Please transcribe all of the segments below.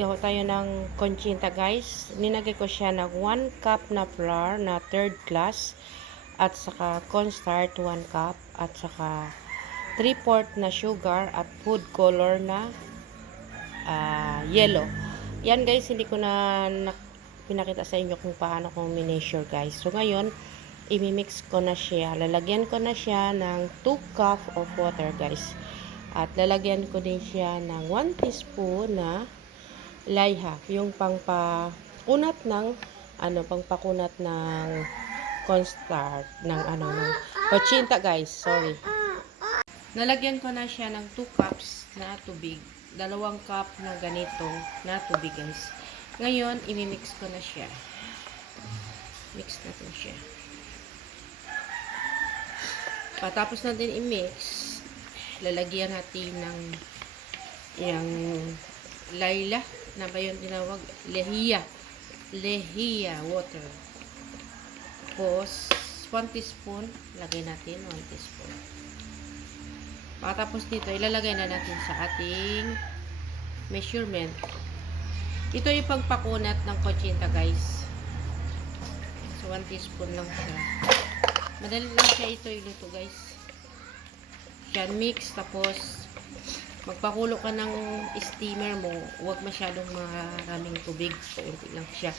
Gawa tayo ng conchinta guys. Ninagay ko siya ng 1 cup na flour na third class at saka cornstarch 1 cup at saka 3 4 na sugar at food color na ah, yellow. Yan guys, hindi ko na, na pinakita sa inyo kung paano ko mineasure guys. So ngayon, imimix ko na siya. Lalagyan ko na siya ng 2 cup of water guys. At lalagyan ko din siya ng 1 teaspoon na layha, yung pangpakunat ng ano, pangpakunat ng cornstarch ng ano ng kochinta guys, sorry. Nalagyan ko na siya ng 2 cups na tubig. Dalawang cup na ganito na tubig guys. Ngayon, imimix ko na siya. Mix natin siya. Patapos natin i-mix, lalagyan natin ng yung layla na ba yun tinawag? Lehiya. Lehiya water. Tapos, 1 teaspoon. Lagay natin 1 teaspoon. Pagkatapos nito, ilalagay na natin sa ating measurement. Ito yung pagpakunat ng kochinta guys. So, 1 teaspoon lang siya. Madali lang siya ito iluto guys. Yan, mix. Tapos, magpakulo ka ng steamer mo, huwag masyadong maraming tubig. Kunti lang siya.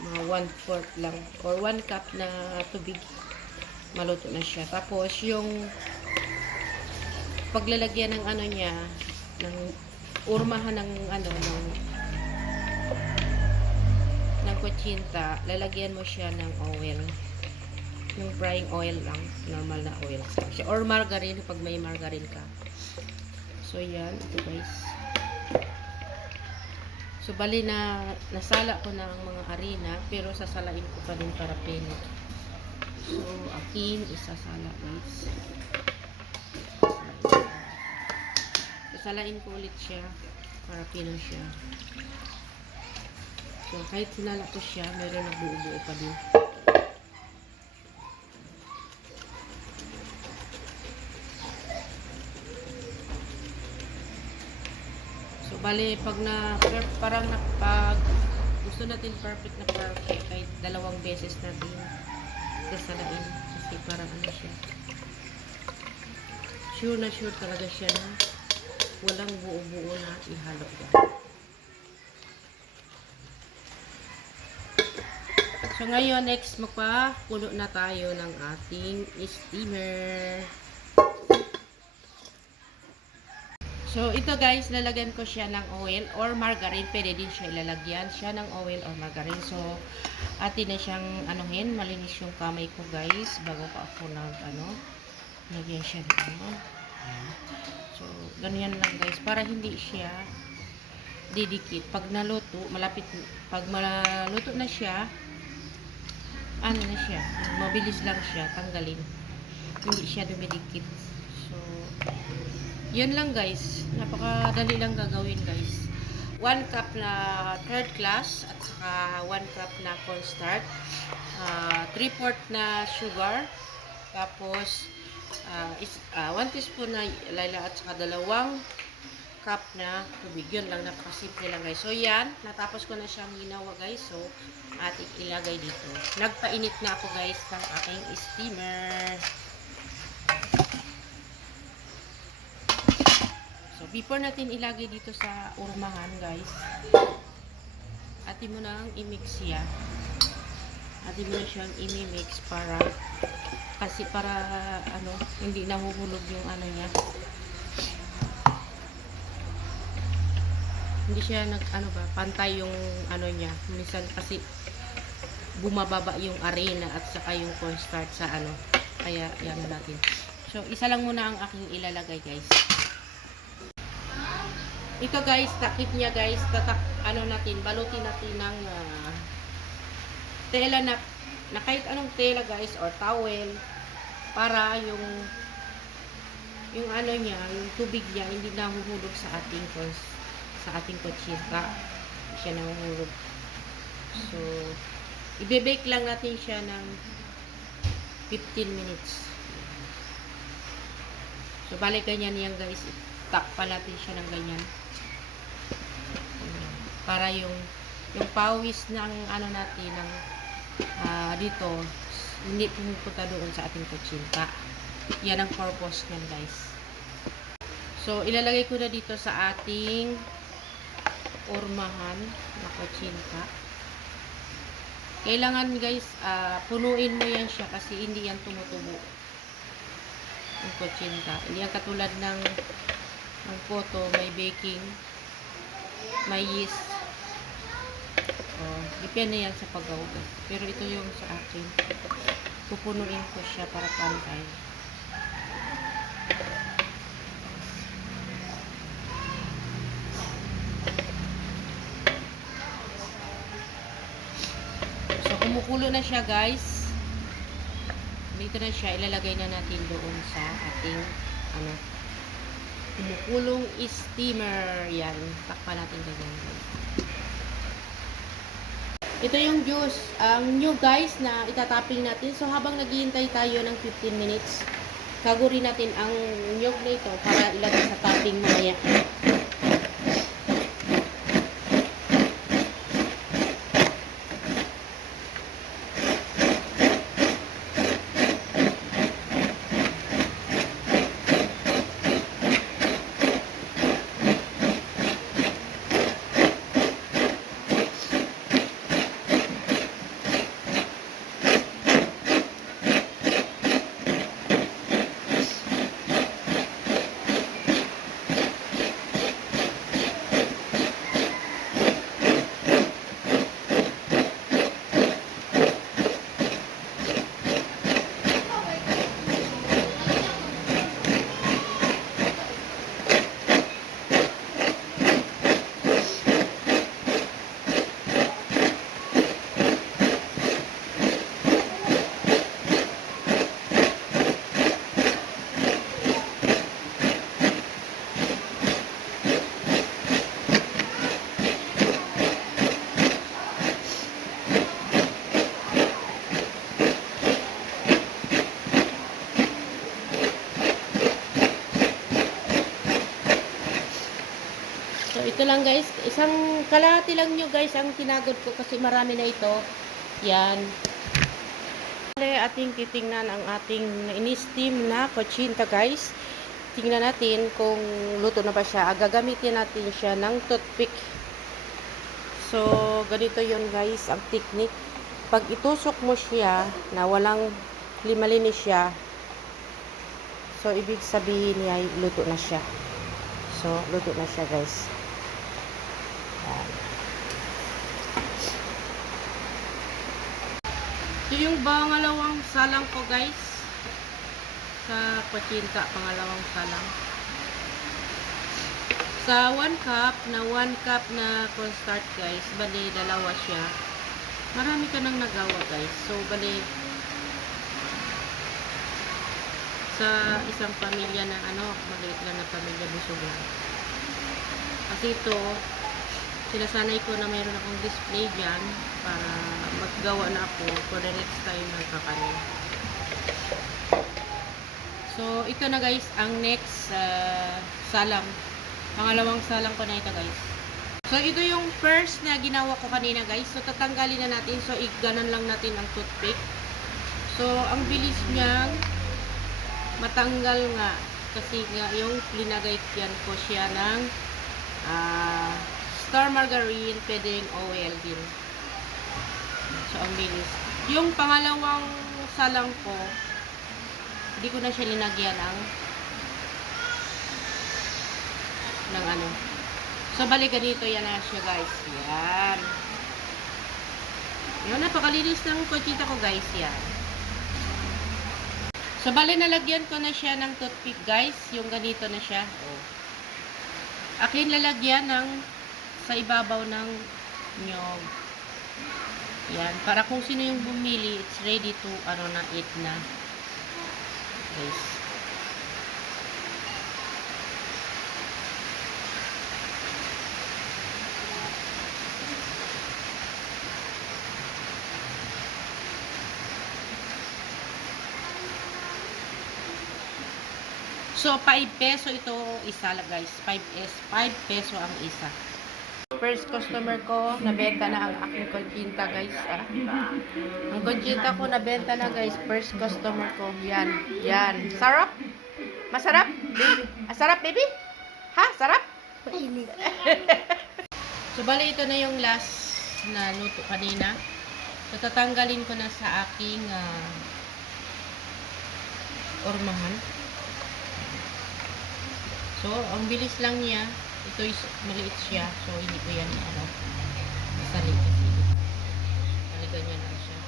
Mga 1 fourth lang. Or 1 cup na tubig. Maluto na siya. Tapos, yung paglalagyan ng ano niya, ng urmahan ng ano, ng ng kutsinta, lalagyan mo siya ng oil. Yung frying oil lang. Normal na oil. Or margarine pag may margarine ka. So, yan. Ito, guys. So, bali na nasala ko na ang mga harina, pero sasalain ko pa din para pino. So, akin, isasala, guys. Sasalain ko ulit siya para pino siya. So, kahit sinala ko siya, meron nagbuo-buo pa din. So, bali, pag na, parang na, pag gusto natin perfect na perfect, kahit dalawang beses natin sasalain. Kasi parang ano siya. Sure na sure talaga siya na walang buo-buo na ihalo yan. So, ngayon, next, magpakulo na tayo ng ating steamer. So, ito guys, lalagyan ko siya ng oil or margarine. Pwede din siya ilalagyan siya ng oil or margarine. So, atin na siyang anuhin. Malinis yung kamay ko guys. Bago pa ako nag, ano, lagyan siya dito. Ayan. So, ganyan lang guys. Para hindi siya didikit. Pag naluto, malapit, pag maluto na siya, ano na siya, mabilis lang siya tanggalin. Hindi siya dumidikit. Yun lang guys. Napakadali lang gagawin guys. 1 cup na third class at saka 1 cup na cornstarch. Uh, 3 4 na sugar. Tapos, uh, uh, 1 teaspoon na layla at saka dalawang cup na tubig. Yun lang, napakasimple lang guys. So yan, natapos ko na siyang ginawa guys. So, ating ilagay dito. Nagpainit na ako guys ng aking steamer. Before natin ilagay dito sa urmahan guys, atin mo nang i-mix siya. Atin mo na siyang i-mix para kasi para ano, hindi nahuhulog yung ano niya. hindi siya nag ano ba pantay yung ano niya minsan kasi bumababa yung arena at saka yung cornstarch sa ano kaya yan natin so isa lang muna ang aking ilalagay guys ito guys takip niya guys tatak ano natin balutin natin ng ah, tela na, na kahit anong tela guys or towel para yung yung ano niya yung tubig niya hindi nahuhulog sa ating sa ating kotsinta. Siya nanguhulog. So, ibe-bake lang natin siya ng 15 minutes. So, balik ganyan yan guys. Takpan natin siya ng ganyan. Para yung yung pawis ng ano natin ng ah, dito hindi pumupunta doon sa ating kutsinta. Yan ang purpose niyan, guys. So, ilalagay ko na dito sa ating urmahan na kutsinta. Kailangan, guys, ah, punuin mo yan siya kasi hindi yan tumutubo. Ang kutsinta. Hindi yan katulad ng ng photo, may baking, may yeast. Oh, depende yan sa paggawa. guys. Pero ito yung sa akin. Pupunuin ko siya para pantay. So, kumukulo na siya, guys. Dito na siya. Ilalagay na natin doon sa ating, ano, kumukulong steamer. Yan. Takpan natin ganyan, guys. Ito yung juice. Ang new, guys, na itatapping natin. So, habang naghihintay tayo ng 15 minutes, kagurin natin ang nyog na ito para ilagay sa topping mamaya. Lang guys. Isang kalahati lang nyo guys ang tinagod ko kasi marami na ito. Yan. Ating titingnan ang ating in-steam na kochinta guys. Tingnan natin kung luto na ba siya. Gagamitin natin siya ng toothpick. So, ganito yon guys ang technique. Pag itusok mo siya na walang limalinis siya, so ibig sabihin niya luto na siya. So, luto na siya guys. Yan. Ito yung pangalawang salang ko guys. Sa pachinta, pangalawang salang. Sa 1 cup, na 1 cup na cornstarch guys, bali dalawa siya. Marami ka nang nagawa guys. So, bali sa isang pamilya na ano, maliit lang na pamilya, busog lang. Kasi ito, sinasanay ko na mayroon akong display dyan para maggawa na ako for the next time ng kakanin. So, ito na guys, ang next uh, salang. Pangalawang salang ko na ito guys. So, ito yung first na ginawa ko kanina guys. So, tatanggalin na natin. So, iganon lang natin ang toothpick. So, ang bilis niyang matanggal nga. Kasi nga, yung linagay ko siya ng ah, star margarine, pwedeng oil din. So, ang bilis. Yung pangalawang salang ko, hindi ko na siya linagyan ng ng ano. So, bali ganito yan na siya, guys. Yan. Yan, napakalinis ng kochita ko, guys. Yan. So, bali nalagyan ko na siya ng toothpick, guys. Yung ganito na siya. Oh. Akin lalagyan ng sa ibabaw ng nyog. Yan. Para kung sino yung bumili, it's ready to, ano na, eat na. Guys. So, 5 peso ito isa guys. 5 is 5 peso ang isa. First customer ko, nabenta na ang aking konsinta guys. Ah. Ang konsinta ko nabenta na guys, first customer ko. Yan, yan. Sarap? Masarap? Baby? Ah, sarap baby? Ha? Sarap? so bali ito na yung last na luto kanina. So tatanggalin ko na sa aking ah, ormahan. So, ang bilis lang niya. Ito is maliit siya. So, hindi ko yan ano. Masali kasi. Bali, ganyan lang siya.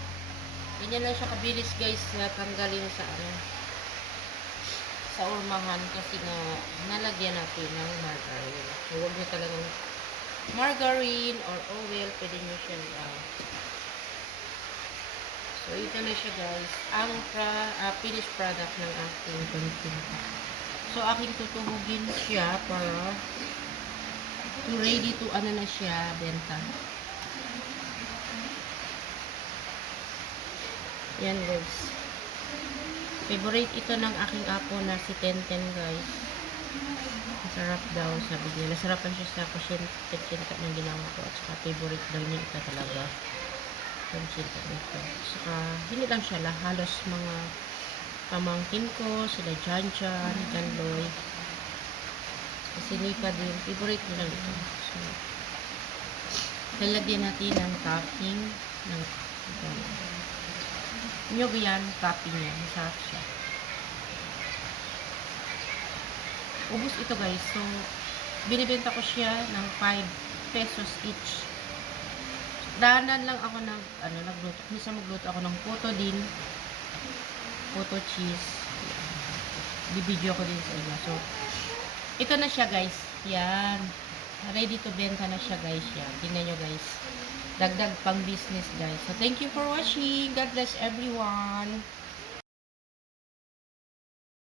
Ganyan lang siya kabilis guys na tanggalin sa ano sa urmahan kasi nga nalagyan natin ng margarine. So, huwag nyo talagang margarine or oil. Pwede nyo siya uh, So, ito na siya guys. Ang pra, ah, finished product ng ating content. So, aking tutuhugin siya para ready to ano na siya, benta. Yan guys. Favorite ito ng aking apo na si Tenten guys. Masarap daw sabi niya. Nasarapan siya sa kusyenta ng ginawa ko at saka favorite daw niya ito talaga. Kusyenta nito. Saka hindi lang siya lah. Halos mga pamangkin ko, sila Jan, Jan Nika din, favorite nila ito. So, lalagyan natin ng topping ng. Nyog yan, topping yan. Masarap siya. Ubus ito guys. So, binibenta ko siya ng 5 pesos each. Dahanan lang ako nag, ano, nagluto. Minsan magluto ako ng puto din photo cheese. Bibidyo ko din sa inyo. So, ito na siya guys. Yan. Ready to benta na siya guys. Yan. Tingnan nyo guys. Dagdag pang business guys. So, thank you for watching. God bless everyone.